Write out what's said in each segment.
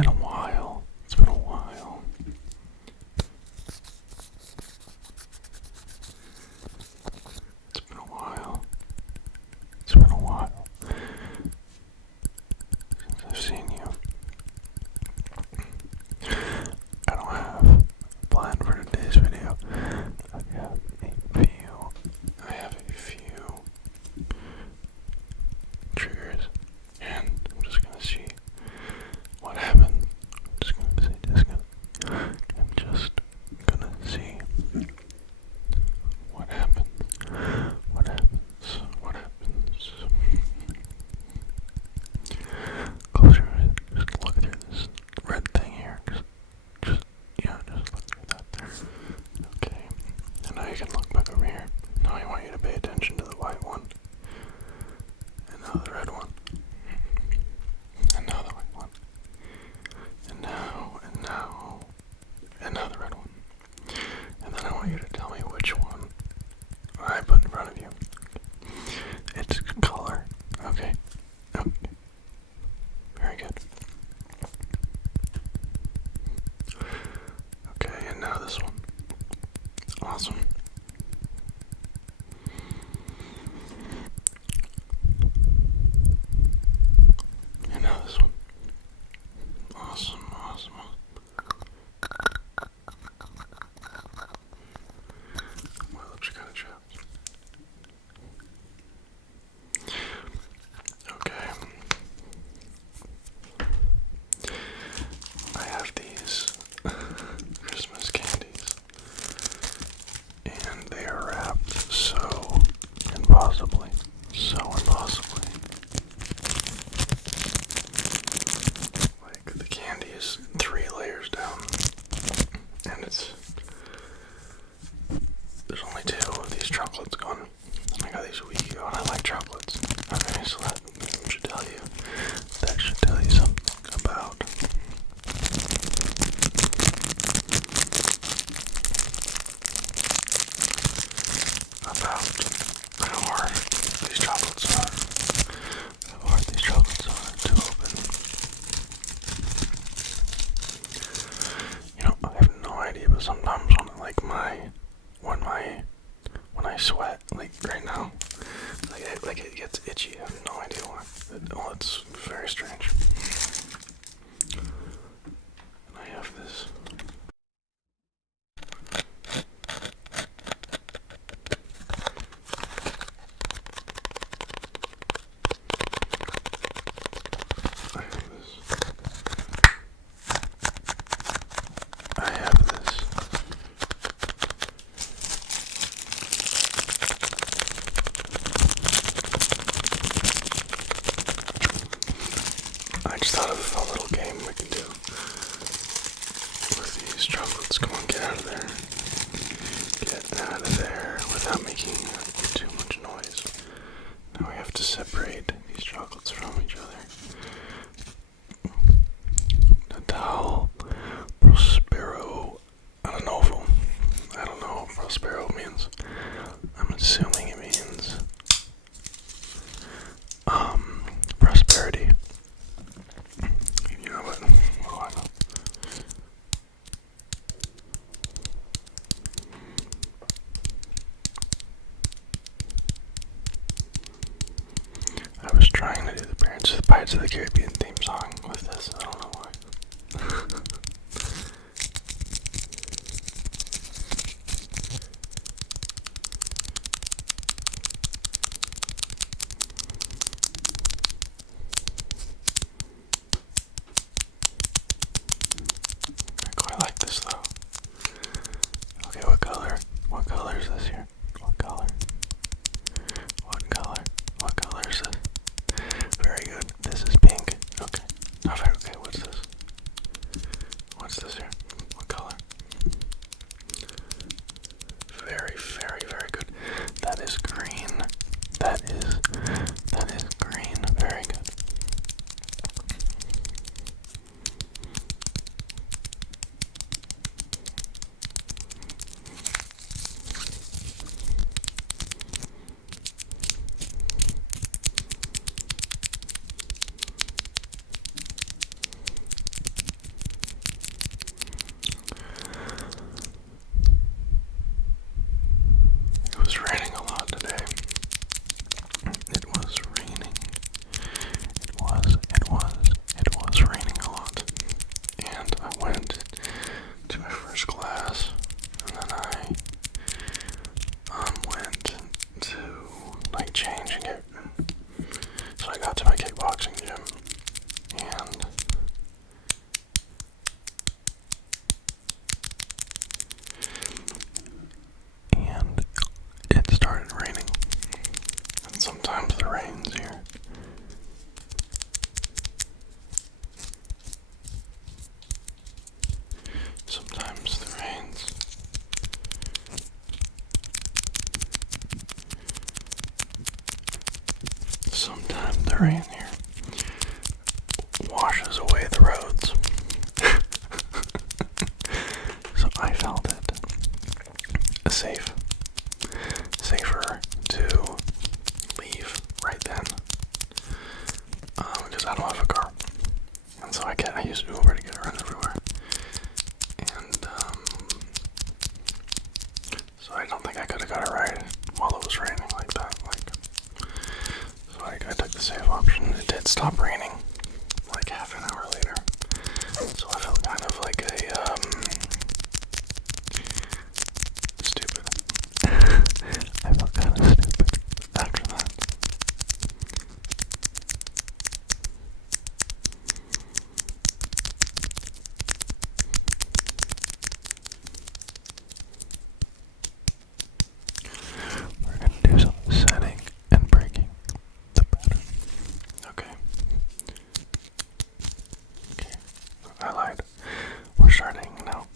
been a while. It's been a while. It's been a while. It's been a while since I've seen you. I don't have a plan for today's video. I have a few triggers, and I'm just gonna see what happens. I'm just gonna see what happens. What happens. Close your eyes. Just look through this red thing here. Just look through that there. Okay. And now you can look back over here. Now I want you to pay attention to the white one. And now the red one. And now the white one. And now the red one. And then I want you to tell me which one I put in front of you. It's color. Okay. Very good. Okay, and now this one. Awesome. And now this one. Awesome. My lips are kind of chapped. Okay. I have these Christmas candies, and they are wrapped so impossibly. Like, the candy is 3 layers down, and there's only 2 of these chocolates gone. I got these a week ago, and I like chocolates. Okay, so that should tell you something about how hard these chocolates are. How hard these chocolates are to open. You know, I have no idea, but sometimes when I sweat, like right now, like it gets itchy. I have no idea why. It's very strange. And I have this. I just thought of a little game we can do with these chocolates. Come on, get out of there. Get out of there without making too much noise. Now we have to separate these chocolates from each other. Natal Prospero. I don't know what Prospero means. I'm assuming it means prosperity. You know what? What do I know? I was trying to do the Pirates of the Caribbean theme song with this. I don't know why. I quite like this though. Okay, what color? What color is this here? What color? What color is this? Very good. This is pink. Okay. Okay, what's this? What's this here? What color? Very, very, very good. That is green. That is green. Very good. terrain here washes away the roads. So I felt it safer to leave right then, because I don't have a car, and so I use Uber to get around everywhere, and so I don't think I could have got a ride while it was raining like that. So I took the safe option. It did stop raining like half an hour later, so I felt kind of like a stupid. I felt kind of stupid after that. We're going to do some setting and breaking the pattern. Okay. Okay. I lied. We're starting now.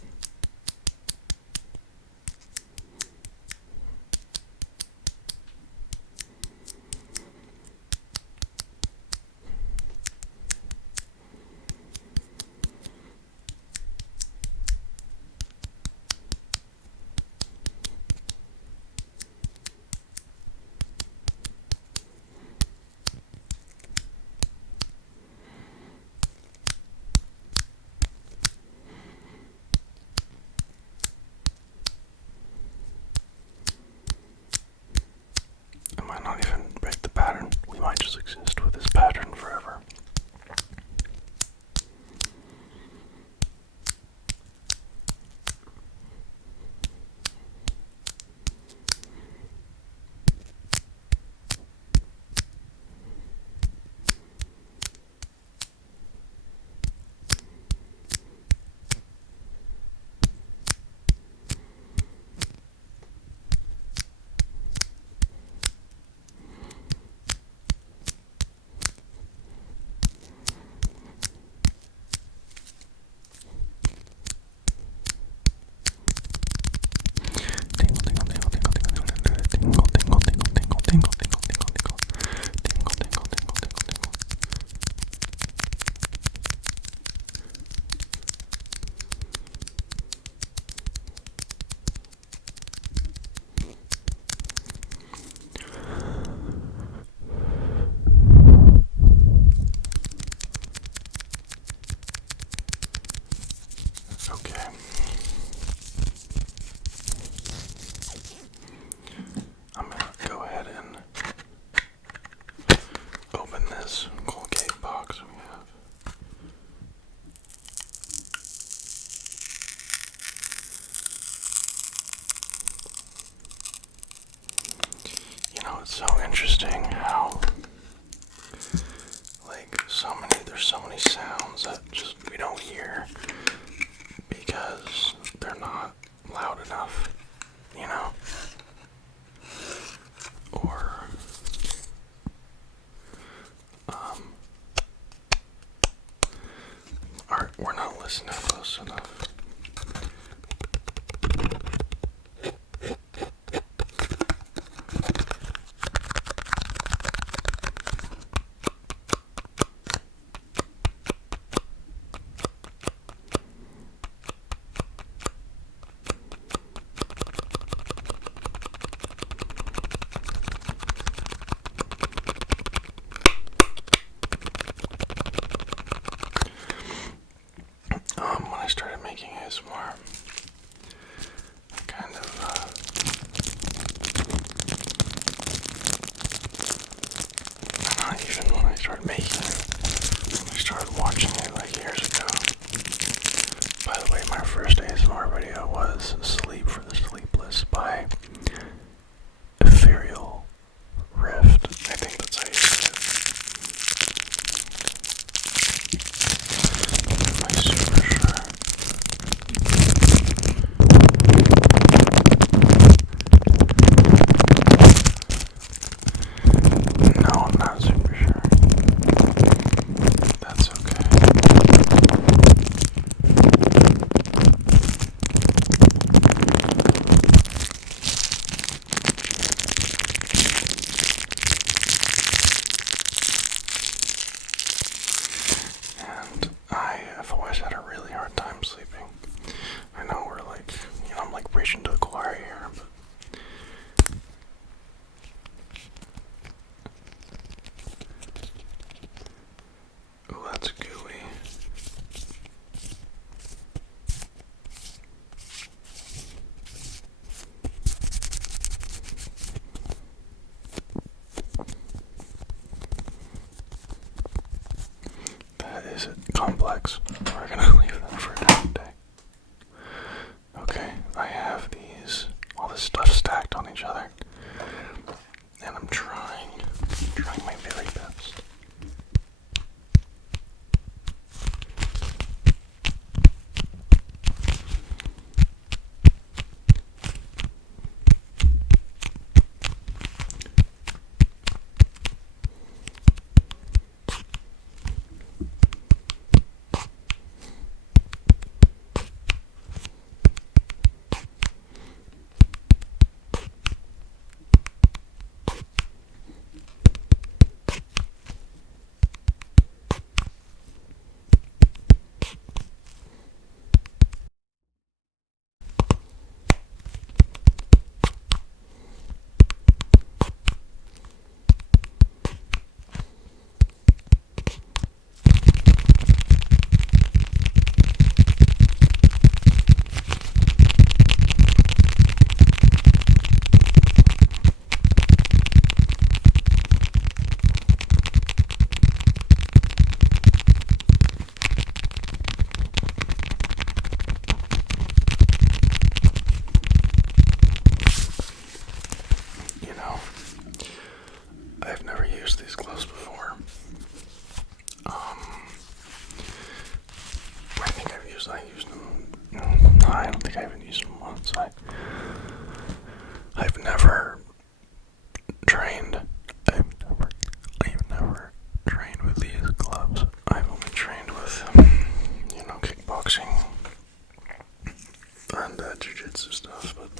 I might not even break the pattern. We might just exist with this pattern forever. Okay. I'm gonna go ahead and open this Colgate box we have. You know, it's so interesting how there's so many sounds that just we don't hear because they're not loud enough, you know? Or we're not listening close enough. When I started making information to acquire here, but oh, that's gooey. That is complex. We're gonna leave that for a different day. Okay, I have all this stuff stacked on each other, and I'm trying my very best. I've never used these gloves before. I used them. No, I don't think I even used them once. I've never trained. I've never trained with these gloves. I've only trained with, kickboxing and jiu-jitsu stuff, but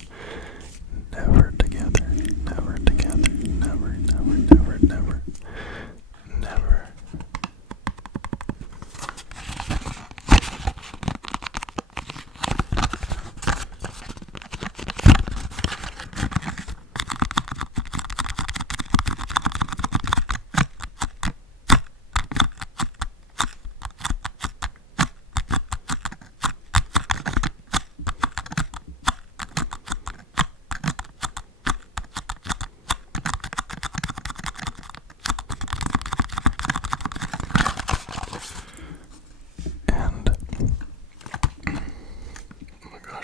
never together. Never together. Never.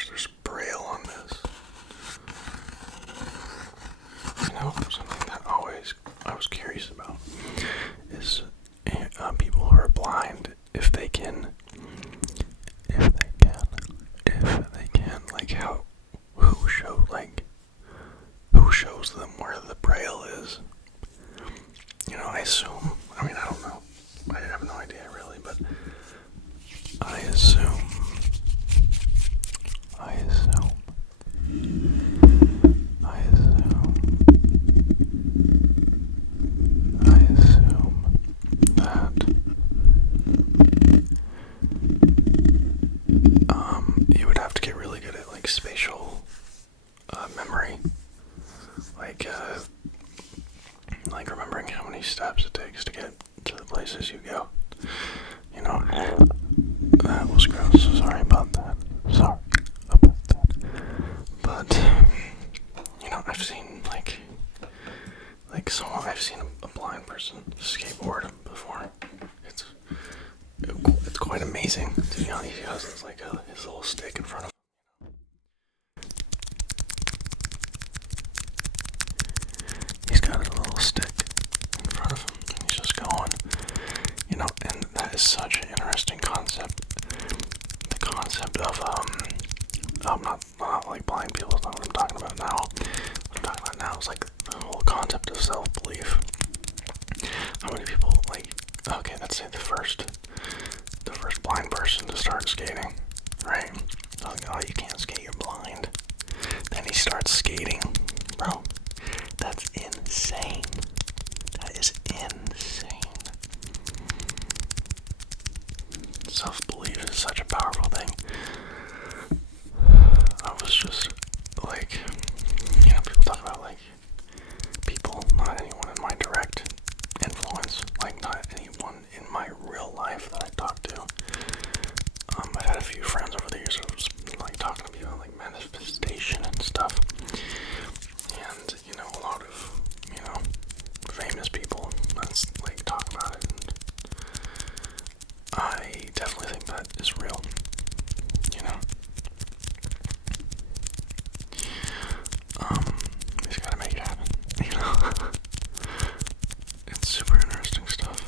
There's braille on this. Something that I was curious about is people who are blind, if they can, like who shows them where the braille is? I assume. I don't know. I have no idea really, but I assume that you would have to get really good at spatial memory, like remembering how many steps it takes to get to the places you go. That was gross. Sorry about that. But I've seen I've seen a blind person skateboard before. It's quite amazing. He has his little stick in front of him. He's got a little stick in front of him, and he's just going. And that is such an interesting concept. The concept of not like blind people. That's not what I'm talking about now. What I'm talking about now is the whole concept of self-belief. How many people okay, let's say the first blind person to start skating, right? Oh, you can't skate, you're blind. Then he starts skating. Bro, that's insane. That is insane. Self-belief is such a powerful thing. I was just that is real, you know? You just gotta make it happen, you know? It's super interesting stuff.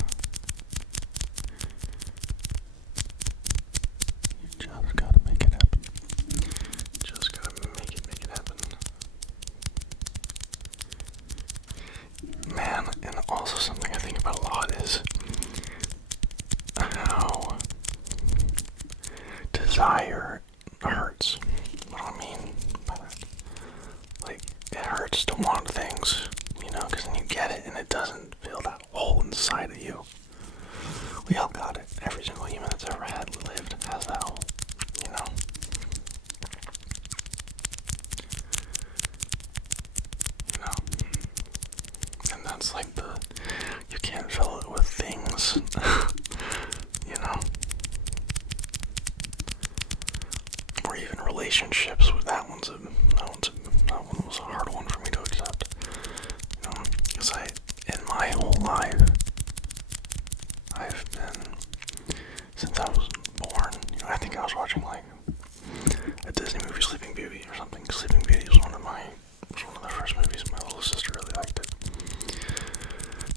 You just gotta make it happen. Just gotta make it happen. Man, and also something I think about a lot is how desire hurts. What do I mean by that? Like, it hurts to want things, you know, because then you get it and it doesn't fill that hole inside of you. We all got it. Every single human that's ever lived has that hole, you know? You know? And that's like you can't fill it with things, you know? Or even relationships. That one was a hard one for me to accept. You know, because in my whole life, I've been, since I was born, you know, I think I was watching like a Disney movie, Sleeping Beauty or something. Sleeping Beauty was one of the first movies. My little sister really liked it.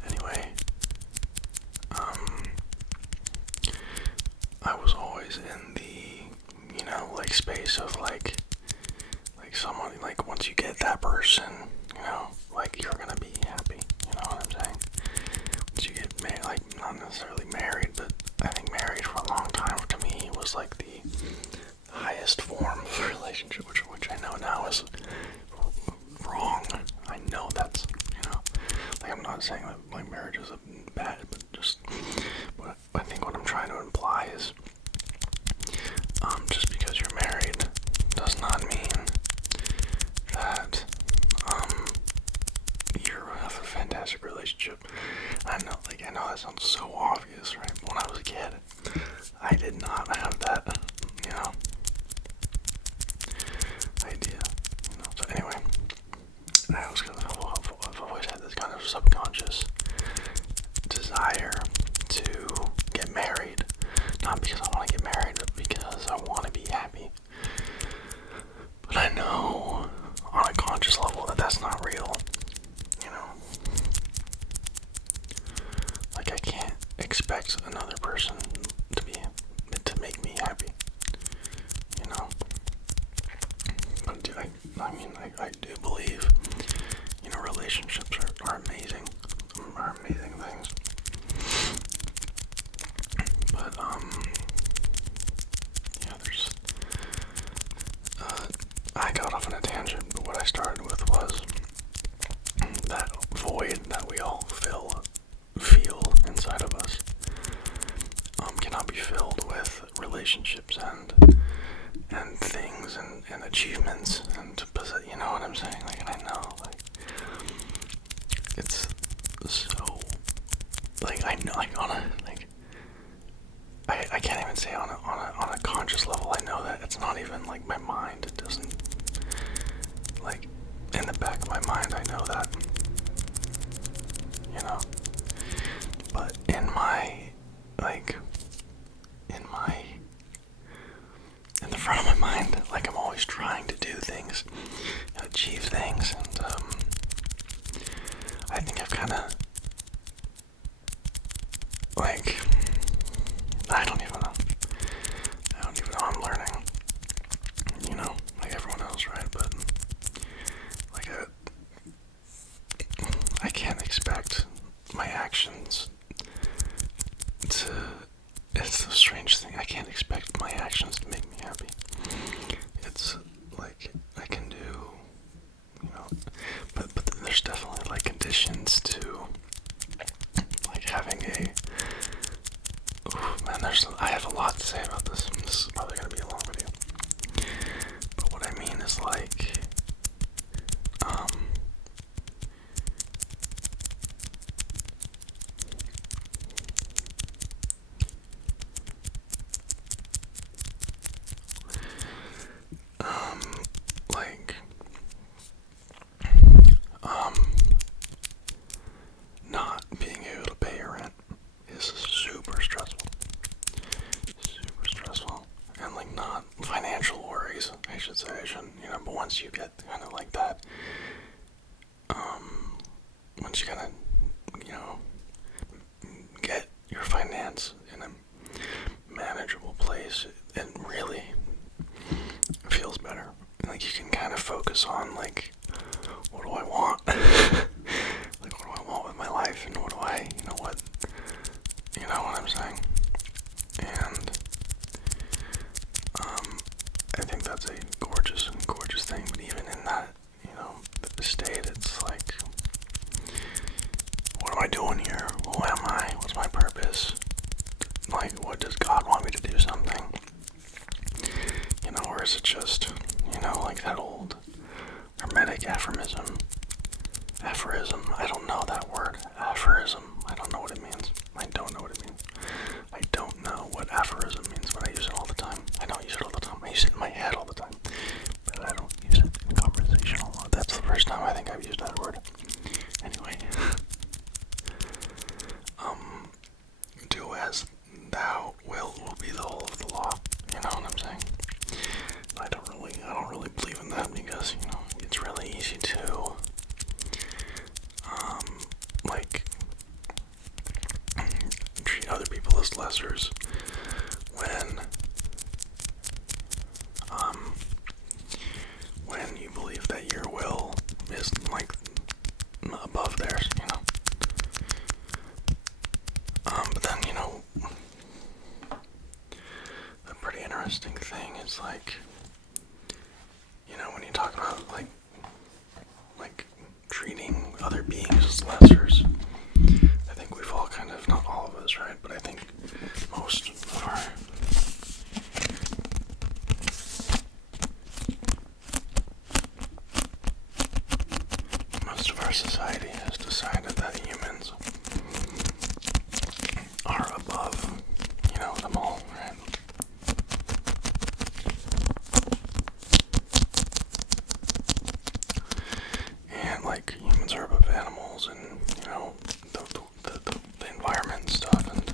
Anyway, I was always in the, you know, like space of like someone, like once you get that person, you know, like you're gonna be happy, you know what I'm saying? Once you get married, like not necessarily married, but I think married for a long time to me was like the highest form of relationship, which I know now is wrong. I know that's, you know, like I'm not saying that like marriage is bad, but just what I think what I'm trying to imply is just because you're married does not mean that you have a fantastic relationship. I know that sounds so obvious, right? When I was a kid, I did not have that, you know, idea. You know? So anyway, I've always had this kind of subconscious desire to get married. Not because I want to get married, but because I want to be happy. But I know on a conscious level that that's not real, you know. Like I can't expect another person to make me happy, you know. But I do believe, you know, relationships are amazing, things. But yeah, I got off on a tangent, but what I started with was that void that we all feel inside of us cannot be filled with relationships and things and achievements and you know what I'm saying? Like, and I know, like, it's so, like, I know, like, I can't even say on a conscious level. I know that it's not even like my mind. It doesn't, like, in the back of my mind, I know that, you know. But in the front of my mind, like, I'm always trying to do things, achieve things, and I think I've kind of, like, I don't even know. I'm learning, you know, like everyone else, right? But like I can't expect my actions to. It's a strange thing. I can't expect my actions to make me happy. It's like I can do, you know, but there's definitely like conditions to like having a. Oof, man, I have a lot to say about this. This is probably gonna be a long video. But what I mean is like, like, not being able to pay your rent is super stressful. manageable place, it really feels better. Like, you can kind of focus on, like, what do I want? Like, what do I want with my life, and what do I, you know what I'm saying? And, I think that's a gorgeous, gorgeous thing, but even in that, state, it's like, what am I doing here? Who am I? What's my purpose? Like, what does God want me to do something? Or is it just, like that old Hermetic aphorism? I don't know that word. Aphorism. I don't know what it means. I don't know what it means. I don't know what aphorism means, but I use it all the time. I don't use it all the time. I use it in my head all the time. But I don't use it in conversation a lot. That's the first time I think I've used that word. Anyway. Do as thou wilt will be the whole of the law. You know what I'm saying? I don't really believe in that because, it's really easy to, like, treat other people as lessers when you believe that your will is, like, above theirs, but then, a pretty interesting thing is, like, when you talk about, like treating other beings as lessers, I think we've all kind of, not all of us, right, but I think most of our society has decided that humans are above, them all, right? And, like, humans are above animals and, the environment and stuff, and,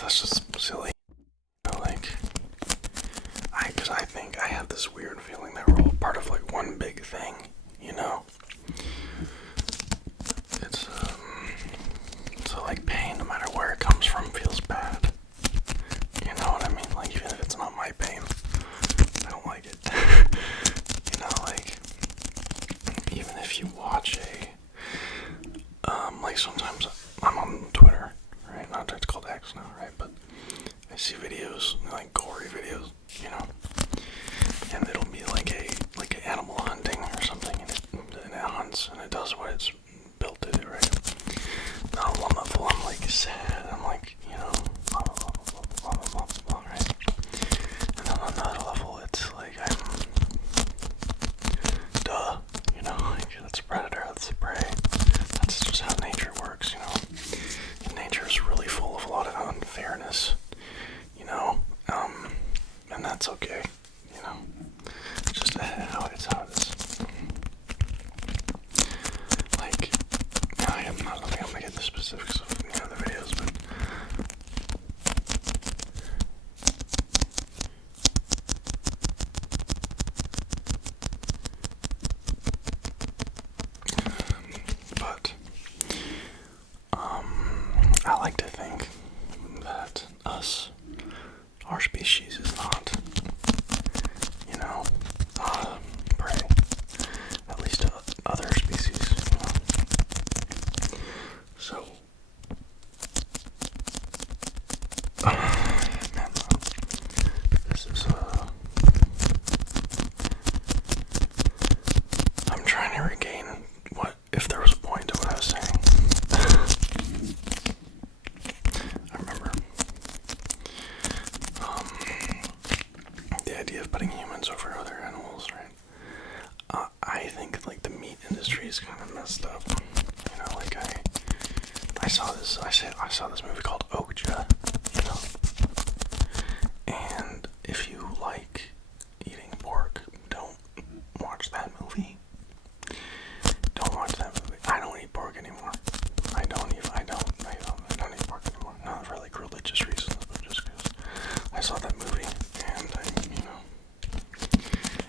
that's just silly. Because I think I have this weird feeling that we're all part of, like, one big thing, It's, so, like, pain, no matter where it comes from, feels bad. You know what I mean? Like, even if it's not my pain, I don't like it. Like, even if you watch like, sometimes I'm on Twitter, right? Not, it's called X now, right? But I see videos, like, gory videos, and it'll be like animal hunting or something, and it hunts, and it does what it's built to do, right? Now, on one level, I'm, like, sad, I'm, like, blah, blah, blah, blah, blah, blah, blah, blah, right? And then on another level, it's like, like, that's a predator, that's a prey. That's just how nature works, And nature is really full of a lot of unfairness, and that's okay, It's just how it is. Like, I'm not gonna get the specifics of, the videos, but I like to think that our species is not, prey, at least to other species, So, man, this is, I'm trying to regain if there was a point to what I was saying. I remember, the idea of putting humans over other animals, right? I think, like, the meat industry is kind of messed up. Like, I saw this movie called Okja, and if you like eating pork, don't watch that movie. Don't watch that movie. I don't eat pork anymore. I don't eat pork anymore. Not for, like, religious reasons, but just because I saw that movie, and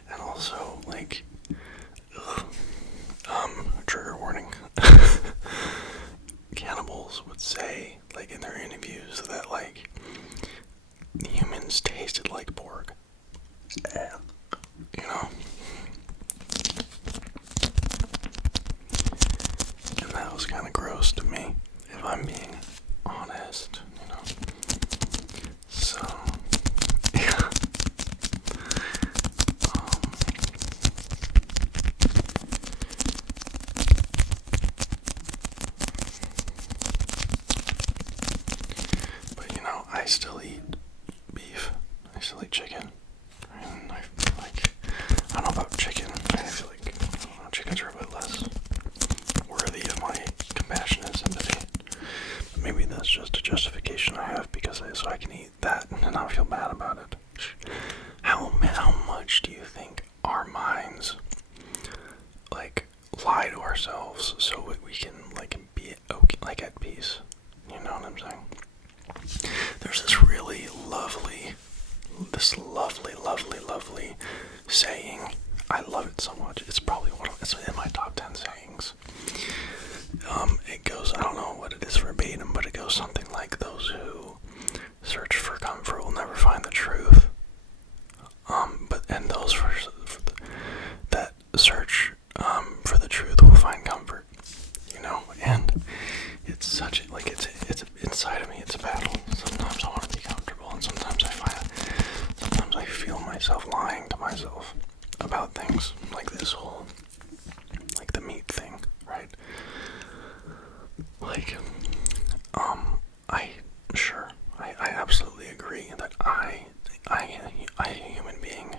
and also, like, trigger warning. animals would say, like in their interviews, that like humans tasted like pork. Yeah. You know? And that was kind of gross to me, if I'm being honest, you know? So, yeah. But you know, I still eat beef. I still eat chicken. And I don't know about chicken. I feel like chickens are a bit less worthy of my compassion and sympathy. But maybe that's just a justification I have so I can eat that and not feel bad about it. How much do you think our minds like lie to ourselves so we can like be okay, like at peace? You know what I'm saying? There's this really lovely saying. I love it so much. It's probably it's in my top 10 sayings. It goes, I don't know what it is verbatim, but it goes something like, those who search for comfort will never find the truth. And those that search for the truth will find comfort. You know, and it's such a, like it's inside of me. It's a battle. Sometimes I want to be comfortable, and sometimes I feel myself lying to myself about things like this whole, like the meat thing, right? Like, I absolutely agree that I, a human being,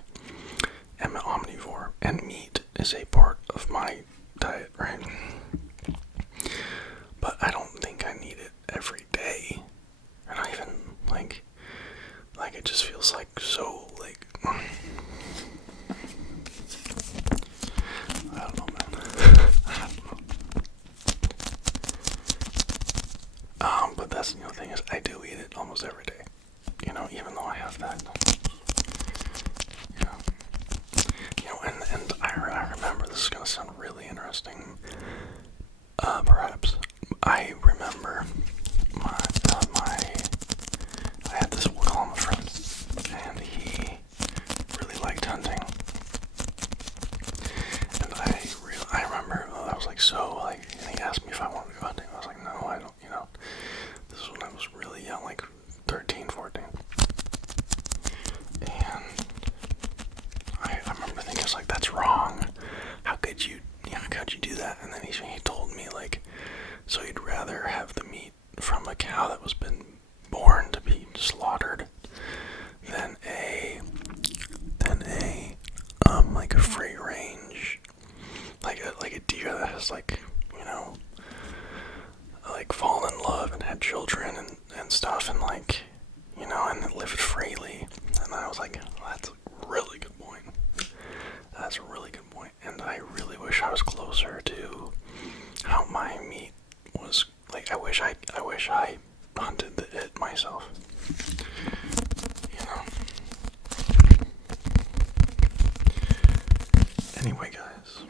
am an omnivore, and meat is a part of my diet, right? But I don't think I need it every day, or not even, like it just feels like so, like, I don't know, man. I don't know. But that's, the thing is, I do eat it almost every day, you know, even though I have that, and I remember, this is gonna sound really interesting, perhaps, I remember I had this, we'll call him a friend, and he really liked hunting, and I remember, I was like, and he asked me if I wanted to go hunting. I was like, no, I don't, this is when I was really young, like 13, 14, and I remember thinking, I was like, that's wrong, how could you do that? And then he told me, like, so you'd rather have the meat from a cow that was been born to be slaughtered than a like a free range, like a deer that has, like, like fallen in love and had children and stuff, and like, and it lived freely. And I was like, that's a really good point. That's a really good point. And I really wish I was closer to how my meat was, like, I wish I hunted it myself. Anyway, guys,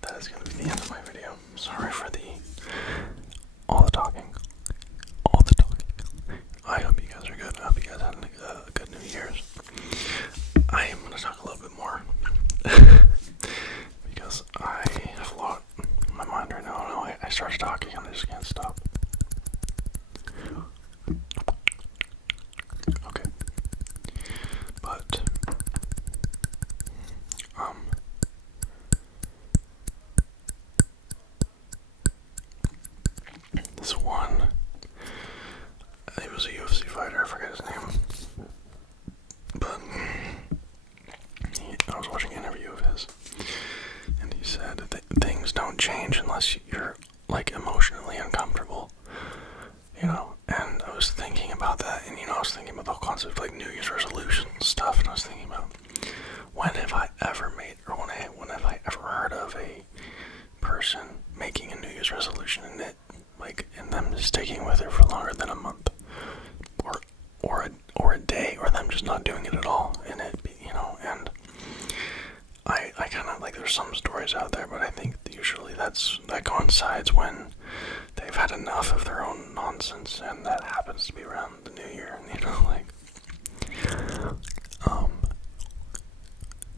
that is going to be the end of my video. Sorry for all the talking. I hope you guys are good. I hope you guys had a good New Year's. I am going to talk a little bit more because I have a lot on my mind right now. I started talking and I just can't stop. Okay. But, there's some stories out there, but I think usually that coincides when they've had enough of their own nonsense, and that happens to be around the New Year. You know, like,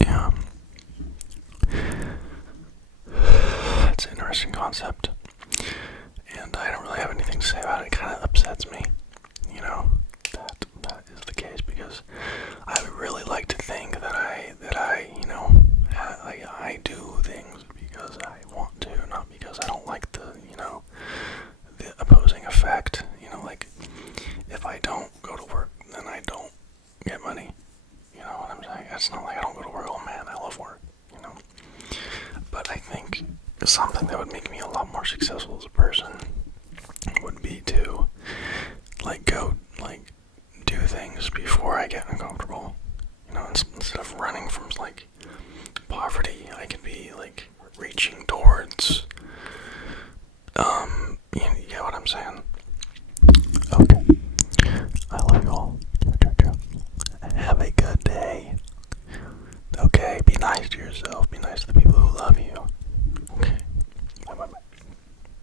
yeah, it's an interesting concept, and I don't really have anything to say about it. It kind of upsets me, you know, that is the case, because I would really like to think that I you know, I do things because I want to, not because I don't like the, you know, the opposing effect. You know, like, if I don't go to work, then I don't get money. You know what I'm saying? It's not like I don't go to work. Oh man, I love work. You know, but I think something that would make me a lot more successful as a person would be to, like, do things before I get uncomfortable. You know, instead of running from, like, poverty, I can be, like, reaching towards, you get what I'm saying? Okay. I love you all. Have a good day. Okay, be nice to yourself. Be nice to the people who love you.